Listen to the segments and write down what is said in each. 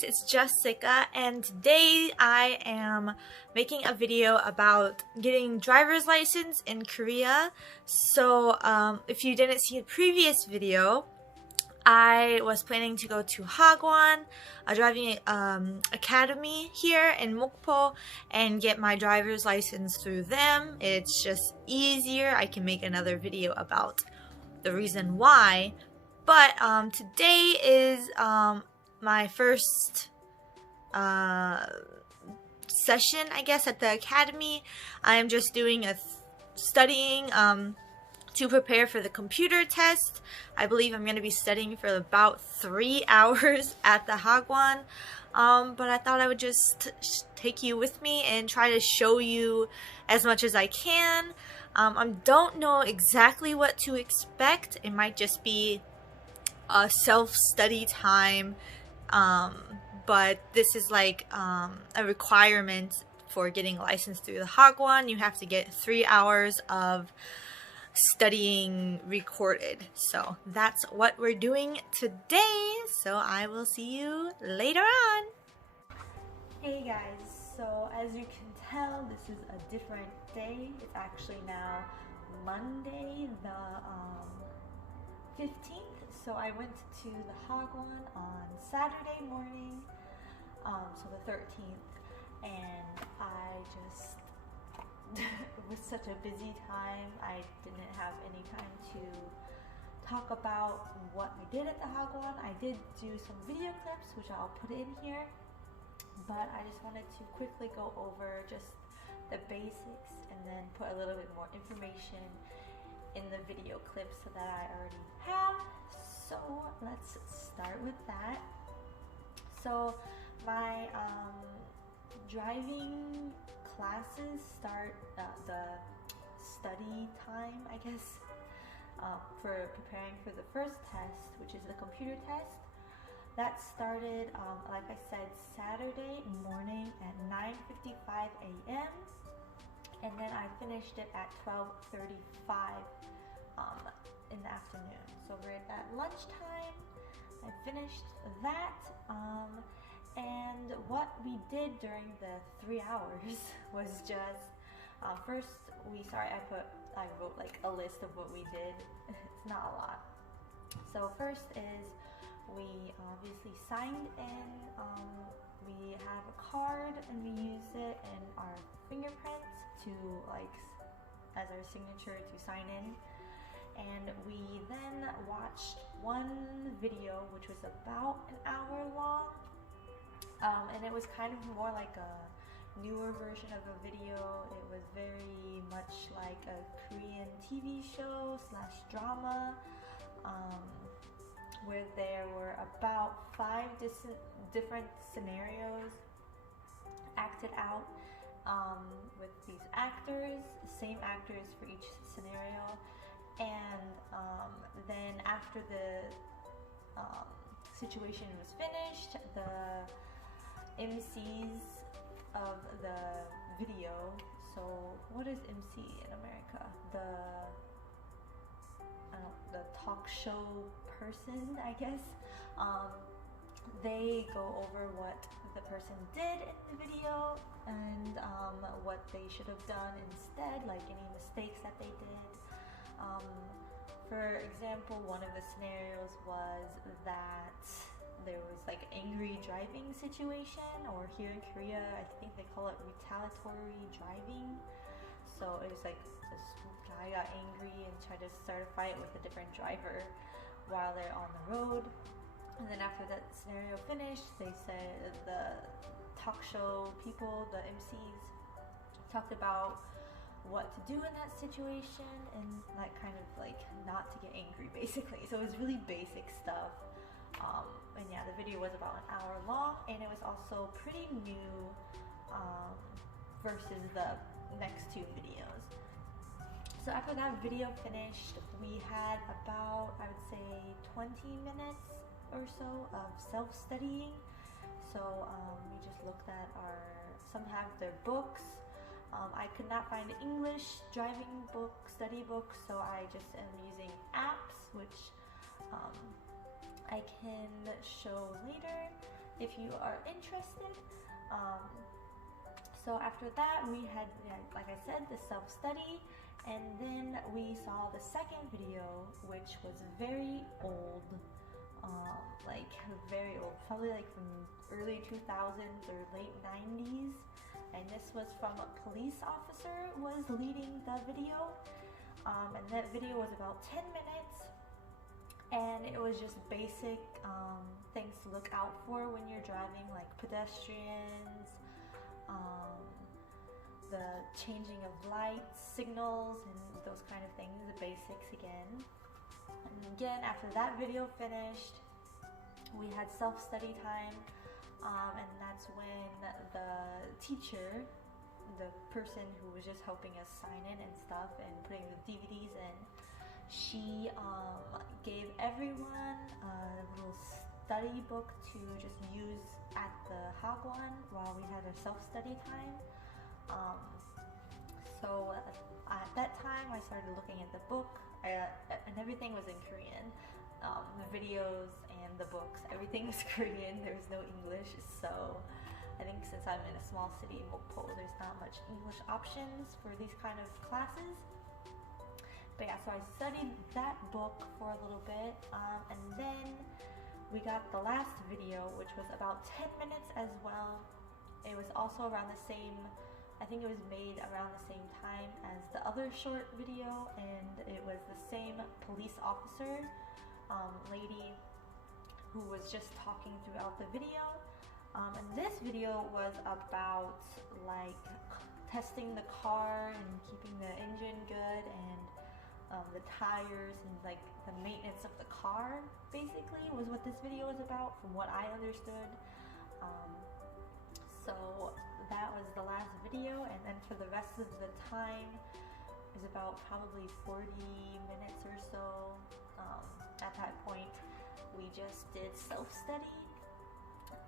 guys, it's Jessica, and today I am making a video about getting driver's license in Korea. So if you didn't see a previous video, I was planning to go to Hagwon, a driving academy here in Mokpo, and get my driver's license through them. It's just easier. I can make another video about the reason why. But today is my first session, I guess, at the academy. I'm just doing studying to prepare for the computer test. I believe I'm going to be studying for about 3 hours at the Hagwon. But I thought I would just take you with me and try to show you as much as I can. I don't know exactly what to expect. It might just be a self-study time, but this is like a requirement for getting a license through the Hagwon. You have to get 3 hours of studying recorded. So that's what we're doing today. So I will see you later on. Hey guys, so as you can tell, this is a different day. It's actually now Monday the 15th. So I went to the Hagwon on Saturday morning, so the 13th, and I just it was such a busy time. I didn't have any time to talk about what I did at the Hagwon. I did do some video clips, which I'll put in here, but I just wanted to quickly go over just the basics and then put a little bit more information in the video clips that I already have. So let's start with that. So my driving classes start the study time, I guess, for preparing for the first test, which is the computer test. That started, like I said, Saturday morning at 9:55 a.m. and then I finished it at 12:35 in the afternoon. So we're at lunchtime. I finished that, and what we did during the 3 hours was just first I wrote like a list of what we did. It's not a lot. So first is we obviously signed in. We have a card and we use it and our fingerprints to as our signature to sign in. And we then watched one video which was about an hour long, and it was kind of more like a newer version of a video. It was very much like a Korean TV show / drama, where there were about 5 different scenarios acted out with these actors, the same actors for each scenario. And then after the situation was finished, the MCs of the video, so what is MC in America? The talk show person, I guess. They go over what the person did in the video and what they should have done instead, like any mistakes that they did. For example, one of the scenarios was that there was like angry driving situation, or here in Korea, I think they call it retaliatory driving. So it was like this guy got angry and tried to start a fight with a different driver while they're on the road. And then after that scenario finished, they said the talk show people, the MCs, talked about what to do in that situation and like kind of like not to get angry, basically. So it was really basic stuff. And yeah, the video was about an hour long, and it was also pretty new versus the next 2 videos. So after that video finished, we had about, I would say, 20 minutes or so of self-studying. So we just looked at some have their books. I could not find an English driving book, study book, so I just am using apps, which I can show later. if you are interested. So after that, we had, like I said, the self-study, and then we saw the second video, which was very old, like very old, probably like from early 2000s or late 90s. And this was from a police officer was leading the video, and that video was about 10 minutes, and it was just basic things to look out for when you're driving, like pedestrians, the changing of lights, signals, and those kind of things, the basics again. And again, after that video finished, we had self-study time, and that's when the teacher, the person who was just helping us sign in and stuff and putting the DVDs in, she gave everyone a little study book to just use at the Hagwon while we had our self-study time. So at that time, I started looking at the book, and everything was in Korean. The videos and the books, everything was Korean. There was no English, so I think since I'm in a small city, Mokpo, there's not much English options for these kind of classes. But yeah, so I studied that book for a little bit, and then we got the last video, which was about 10 minutes as well. It was also around the same, I think it was made around the same time as the other short video, and it was the same police officer lady who was just talking throughout the video. And this video was about like testing the car and keeping the engine good, and the tires, and like the maintenance of the car, basically, was what this video was about from what I understood. So that was the last video, and then for the rest of the time, it was about probably 40 minutes or so. At that point, we just did self-study,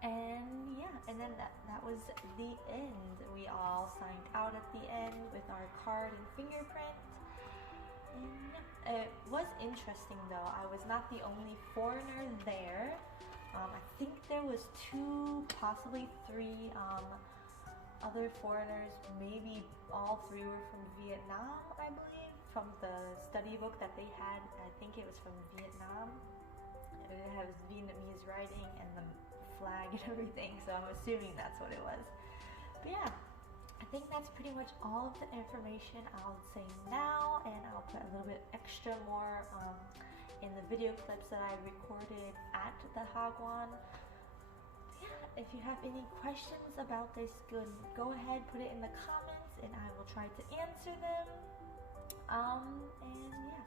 and yeah, and then that was the end. We all signed out at the end with our card and fingerprint. And yeah, it was interesting though. I was not the only foreigner there. I think there was 2, possibly 3 other foreigners. Maybe all 3 were from Vietnam, I believe, from the study book that they had. I think it was from Vietnam. It has Vietnamese writing and the flag and everything, so I'm assuming that's what it was. But yeah, I think that's pretty much all of the information I'll say now, and I'll put a little bit extra more in the video clips that I recorded at the Hagwon. Yeah, if you have any questions about this, go ahead, put it in the comments, and I will try to answer them. And yeah,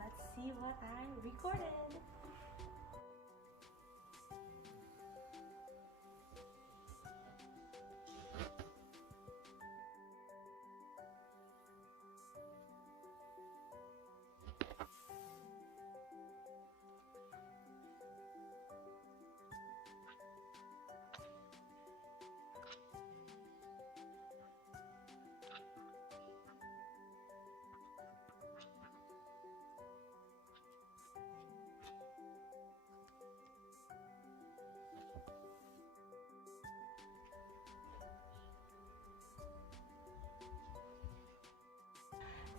let's see what I recorded.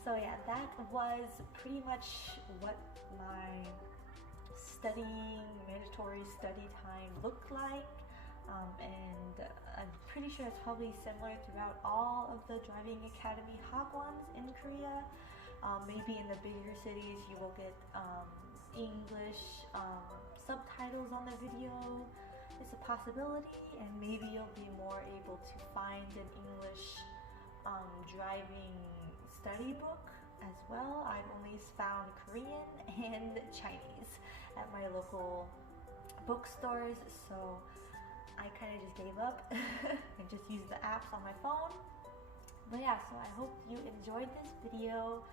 So yeah, that was pretty much what my mandatory study time looked like. And I'm pretty sure it's probably similar throughout all of the driving academy Hagwons in Korea. Maybe in the bigger cities you will get English subtitles on the video. It's a possibility, and maybe you'll be more able to find an English driving study book as well. I've only found Korean and Chinese at my local bookstores, so I kind of just gave up and just used the apps on my phone. But yeah, so I hope you enjoyed this video.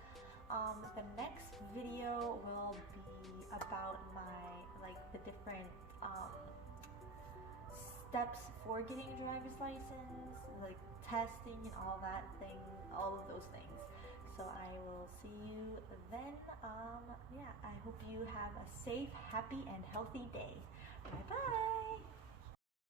The next video will be about the different steps for getting a driver's license, like testing and all of those things. So I will see you then. Yeah, I hope you have a safe, happy, and healthy day.